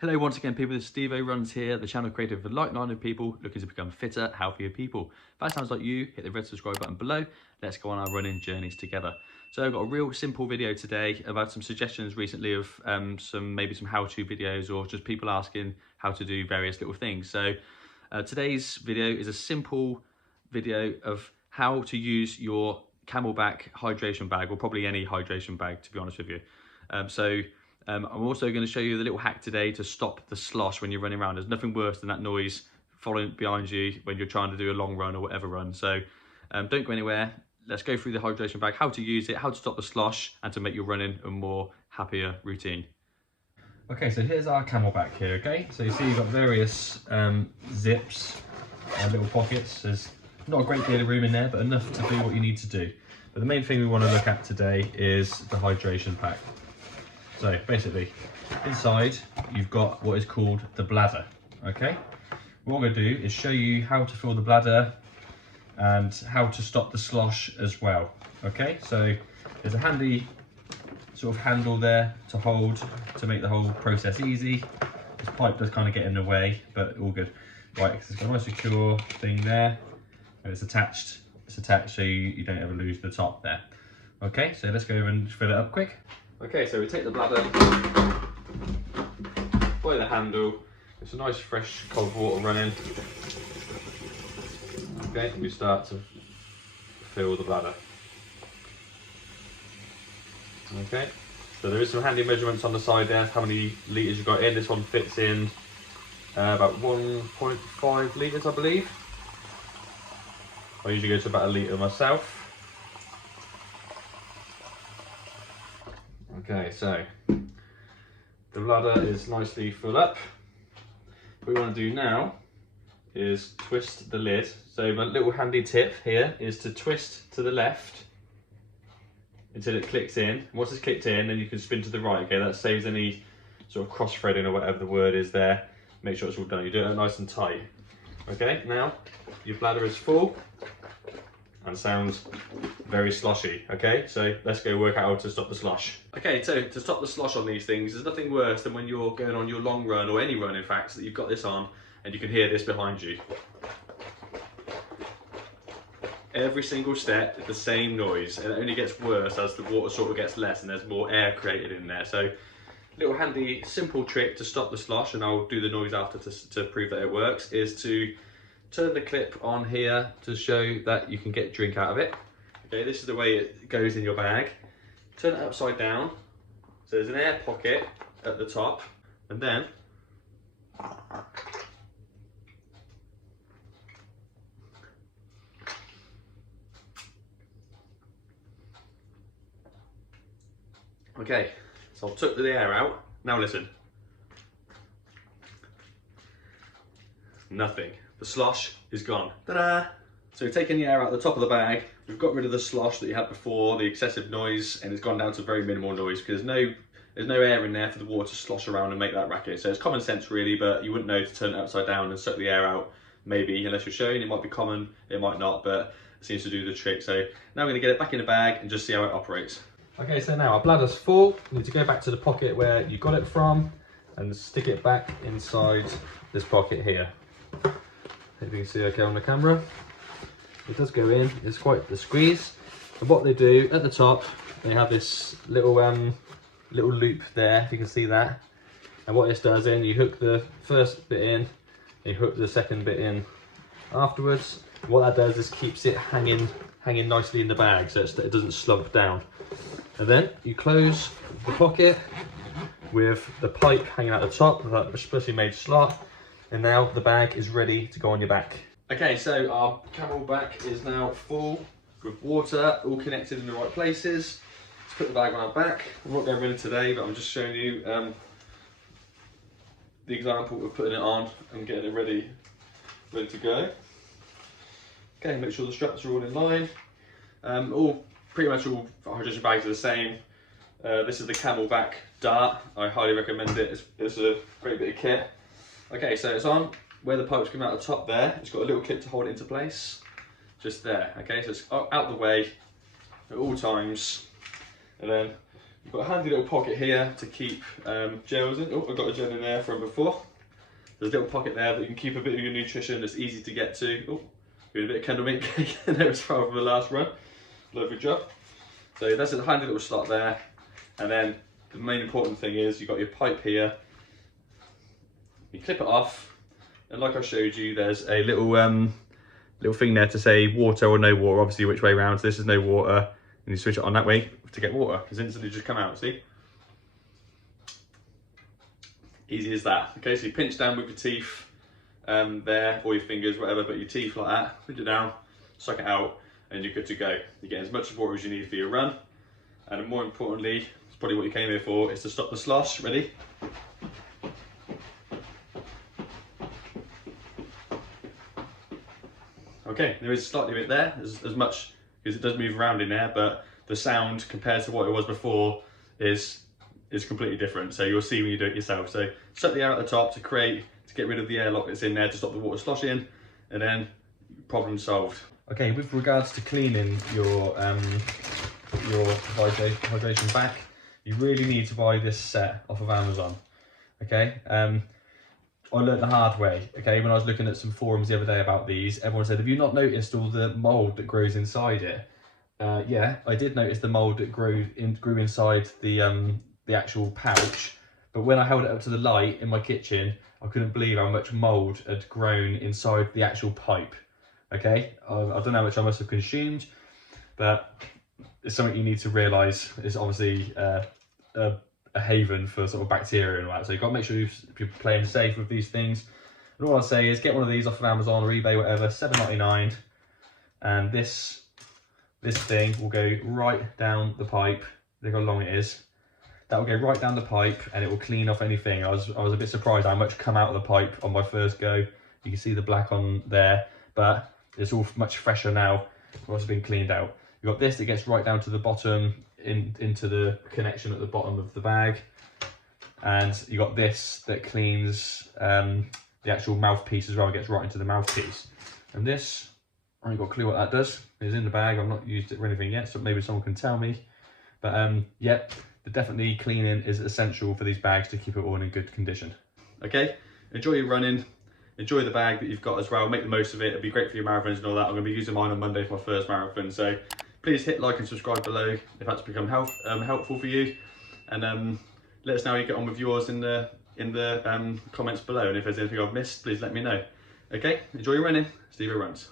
Hello once again people, this is Stevo runs here, the channel created for like-minded people looking to become fitter, healthier people. If that sounds like you, hit the red subscribe button below. Let's go on our running journeys together. So I've got a real simple video today about some suggestions recently of maybe some how-to videos or just people asking how to do various little things. So today's video is a simple video of how to use your Camelbak hydration bag, or probably any hydration bag to be honest with you. I'm also going to show you the little hack today to stop the slosh when you're running around. There's nothing worse than that noise following behind you when you're trying to do a long run or whatever run. So don't go anywhere. Let's go through the hydration bag, how to use it, how to stop the slosh, and to make your running a more happier routine. Okay, so here's our Camelbak here, okay? So you see you've got various zips and little pockets. There's not a great deal of room in there, but enough to do what you need to do. But the main thing we want to look at today is the hydration pack. So basically, inside you've got what is called the bladder, okay? What I'm going to do is show you how to fill the bladder and how to stop the slosh as well, okay? So there's a handy sort of handle there to hold to make the whole process easy. This pipe does kind of get in the way, but all good. Right, so it's got a nice secure thing there, and it's attached so you don't ever lose the top there. Okay, so let's go over and fill it up quick. Okay, so we take the bladder, by the handle, it's a nice fresh cold water running. Okay, we start to fill the bladder. Okay, so there is some handy measurements on the side there, how many litres you've got in. This one fits in about 1.5 litres, I believe. I usually go to about a litre myself. Okay, so the bladder is nicely full up. What we want to do now is twist the lid. So my little handy tip here is to twist to the left until it clicks in. Once it's clicked in, then you can spin to the right. Okay, that saves any sort of cross threading or whatever the word is there. Make sure it's all done. You do it nice and tight. Okay, now your bladder is full and sounds very sloshy. Okay, so let's go work out how to stop the slosh. Okay, so to stop the slosh on these things, there's nothing worse than when you're going on your long run, or any run in fact, so that you've got this on and you can hear this behind you. Every single step is the same noise, and it only gets worse as the water sort of gets less and there's more air created in there. So little handy simple trick to stop the slosh, and I'll do the noise after to prove that it works, is to turn the clip on here to show that you can get a drink out of it. Okay, this is the way it goes in your bag. Turn it upside down, so there's an air pocket at the top, and then okay, so I've took the air out. Now listen. Nothing. The slosh is gone. Ta-da! So we've taken the air out the top of the bag. We've got rid of the slosh that you had before, the excessive noise, and it's gone down to very minimal noise because there's no air in there for the water to slosh around and make that racket. So it's common sense really, but you wouldn't know to turn it upside down and suck the air out, maybe, unless you're showing. It might be common, it might not, but it seems to do the trick. So now I'm going to get it back in the bag and just see how it operates. Okay, so now our bladder's full. We need to go back to the pocket where you got it from and stick it back inside this pocket here. Hope you can see okay on the camera. It does go in, it's quite the squeeze. And what they do at the top, they have this little little loop there, if you can see that. And what this does then, you hook the first bit in, you hook the second bit in afterwards. And what that does is keeps it hanging nicely in the bag, so it doesn't slump down. And then you close the pocket with the pipe hanging out the top, that especially made slot. And now the bag is ready to go on your back. Okay, so our Camelbak is now full with water, all connected in the right places. Let's put the bag on our back. I'm not going to run it today, but I'm just showing you the example of putting it on and getting it ready to go. Okay, make sure the straps are all in line. Pretty much all hydration bags are the same. This is the Camelbak Dart. I highly recommend it. It's a great bit of kit. Okay, so it's on where the pipes come out the top there. It's got a little clip to hold it into place, just there. Okay, so it's out the way at all times, and then You've got a handy little pocket here to keep gels in. Oh, I've got a gel in there from before. There's a little pocket there that you can keep a bit of your nutrition that's easy to get to. Oh, doing a bit of candle mint cake in there as well from the last run. Lovely job. So that's a handy little slot there. And then the main important thing is you've got your pipe here. You clip it off, and like I showed you, there's a little little thing there to say water or no water, obviously which way round. So this is no water, and you switch it on that way to get water. It's instantly just come out, see? Easy as that. Okay, so you pinch down with your teeth there, or your fingers, whatever, but your teeth like that, pinch it down, suck it out, and you're good to go. You get as much water as you need for your run, and more importantly, it's probably what you came here for, is to stop the slosh. Ready? Okay, there is slightly bit there, as much, because it does move around in there, but the sound compared to what it was before is completely different. So you'll see when you do it yourself. So suck the air at the top to get rid of the airlock that's in there to stop the water sloshing, and then problem solved. Okay, with regards to cleaning your hydration back, you really need to buy this set off of Amazon. Okay, I learned the hard way. Okay, when I was looking at some forums the other day about these, everyone said, "Have you not noticed all the mold that grows inside it?" Yeah, I did notice the mold that grew inside the actual pouch, but when I held it up to the light in my kitchen, I couldn't believe how much mold had grown inside the actual pipe. Okay, I don't know how much I must have consumed, but it's something you need to realise is obviously a haven for sort of bacteria and all that. So you've got to make sure you're playing safe with these things. And all I'll say is get one of these off of Amazon or eBay, whatever, $7.99, and this thing will go right down the pipe. Look how long it is. That will go right down the pipe, and it will clean off anything. I was a bit surprised how much come out of the pipe on my first go. You can see the black on there, but it's all much fresher now once it's been cleaned out. You've got this that gets right down to the bottom, into the connection at the bottom of the bag, and you got this that cleans the actual mouthpiece as well. It gets right into the mouthpiece. And this, I ain't got a clue what that does. It's in the bag. I've not used it or anything yet, so maybe someone can tell me. But yeah, definitely cleaning is essential for these bags to keep it all in good condition. Okay, enjoy your running. Enjoy the bag that you've got as well. Make the most of it. It'll be great for your marathons and all that. I'm going to be using mine on Monday for my first marathon. So please hit like and subscribe below if that's become helpful for you. And let us know how you get on with yours in the comments below. And if there's anything I've missed, please let me know. Okay, enjoy your running. Stevo runs.